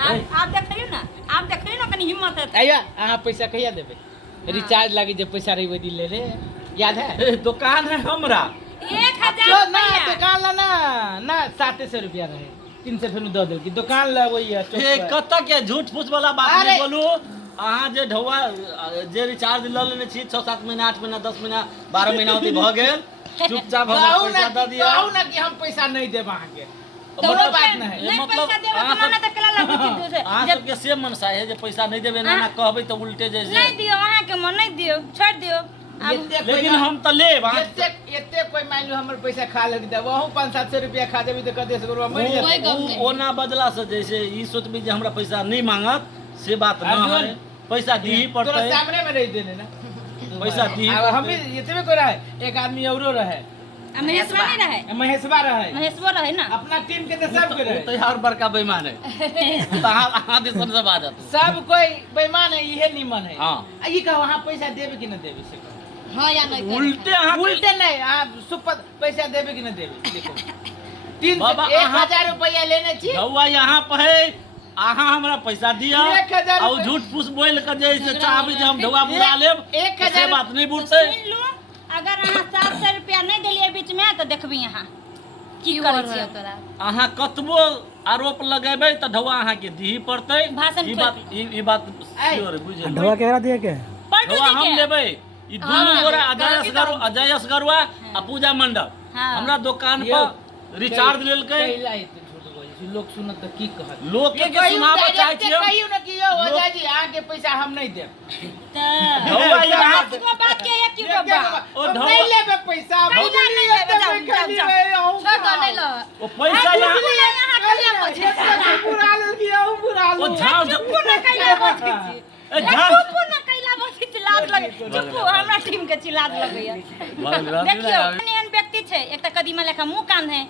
आप देखियो ना कनी हिम्मत है आया अहाँ पैसा कहिया देबे रिचार्ज लागी जब पैसा रही वो ले रे याद है दुकान है हमरा 1000 ना दुकान ला ना 700 रुपया रहे 300 फिर दो दे की दुकान ला वही है ए कत्ता के झूठ फूस वाला बात नहीं बोलू अहाँ जे ढौआ जे रिचार्ज ल लेने छी 6-7 महीना 8 महीना 10 महीना 12 महीना होती भ गेल चुपचाप हमरा पैसा दे दिया कहू ना कि हम पैसा नहीं देब अहाँ के कोनो बात नहीं है मतलब पैसा देबे तो ना त कला लागू छी अहाँ सबके से मनसा है जे पैसा नहीं देबे ना कहबै तो उल्टे जैसे नहीं दियो अहाँ के मन नहीं दियो छोड़ दियो लेकिन हम त लेब एते कोई मान लो हमर पैसा खा लेगी त वहु 500-700 रुपया खा देबी त कदे से करबा मर जाते ओना बदला से जैसे ई सोचबी जे हमरा पैसा नहीं मांगत से बात ना है पैसा दी ही पड़ता है सामने में रह देने ना पैसा दी हम इतने को रहे एक आदमी औरो रहे महेशवा नहीं रहे महेशवा रहे ना अपना टीम के तो सब के रहे तो यार बड़का बेईमान है आहा दे सब आ जाता सब कोई बेईमान है इहे निमन है हां ई का वहां पैसा देबे कि न देबे से हां या नहीं उल्टे नहीं आप सुपर पैसा देबे कि न देबे देखो 1000 रुपया लेने छी धौआ यहाँ पे है आहा हमरा पैसा दिया 1000 और झूठ फूस बोल के जैसे चाहबी जे हम धौआ बुला लेब 1000 बात नहीं बुझते सुन लो अगर अहाँ 700 रुपया नहीं देलिए बीच में तो देखबी यहाँ की करै छियै तोरा अहाँ कतबो आरोप लगेबै त ढौआ अहाँ के दी पड़तै ई बात श्योर बुझे ढवा केरा दिए के ढौआ हम लेबै ई दुनु गोरा अजय असगरवा आ पूजा मंडप हमरा दुकान पर रिचार्ज लेलकै लोग सुनत त की कहत लोग के सुनाबे चाहै छियै कहियो न कि यो ओझा जी आहाँ के पैसा हम नहीं देब ढौआ यहाँ को बात के एक की बात ओ नहीं लेबे पैसा नहीं लेबे जाओ नहीं लो ओ पैसा यहाँ कहिया पछे बुरा ले गया बुरा ओ झाड़ चुप न कइला बथि छी ए झाड़ चुप न कइला बथि छी लाज लगे चुप हमरा टीम के छी लाज लगैया देखियो एहन व्यक्ति छै एकटा कदीमा लेखा मुंह कान है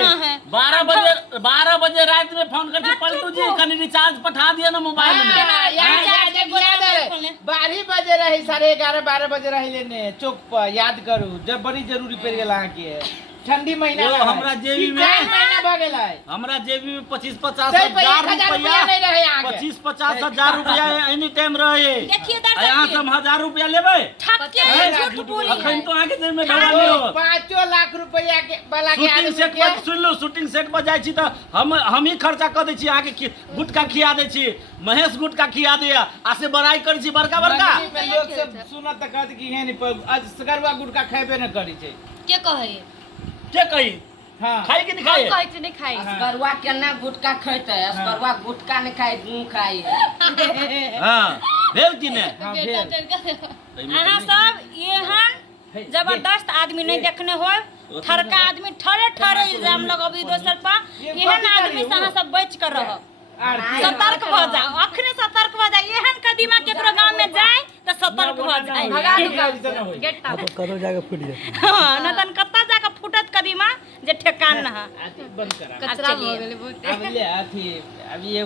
ना है 12 बजे रात में फोन करके पलटू जी कनी रिचार्ज पठा दिया ना मोबाइल में 12 बजे रही 11:30-12 बजे रही लेने चौक पर याद करू जब बड़ी जरूरी पड़ गेल अहाँ के ठंडी महीना हमरा जेबी में महीना भ गेल है हमरा जेबी में 25-50 हजार रुपया नहीं रहे आगे 25-50 हजार रुपया एनी टाइम रहे देखिए यहाँ से हम 1000 रुपया लेबै ठक के झूठ बोली अखन तो आगे जेब में ढवा नहीं हो 5 लाख रुपया के वाला के शूटिंग सेट पर सुन लो शूटिंग सेट पर जाय छी त हम ही खर्चा क दै छी आगे गुटका खिया दै छी महेश गुटका खिया दे आ से बड़ाई करै छी बड़का लोग सब सुनत त कहत कि हे नहीं आज सगरवा गुटका खाइबे न करी छै के कहे के कही हां खाई कि नहीं खाई कहै छै नहीं खाई असगरवा केना गुटका खैते असगरवा गुटका नहीं खाई गूं खाई हां भेल कि ने हां अहाँ सब एहन जबरदस्त आदमी नहीं देखने हो ठरका आदमी ठरे इल्जाम लगाबी दोसर पर एहन आदमी से अहाँ सब बच कर रह सतर्क भ जाओ अखने सतर्क भ जाओ एहन कदीमा केकरो गांव में जाए त सतर्क भ जाए भगा दू गेट तो करो जाके फूट जाए हां न तन कत्ता जाके फुटत कदीमा जे ठेकान न बंद करा कचरा हो गेलै बहुते अब ले अथी अब ये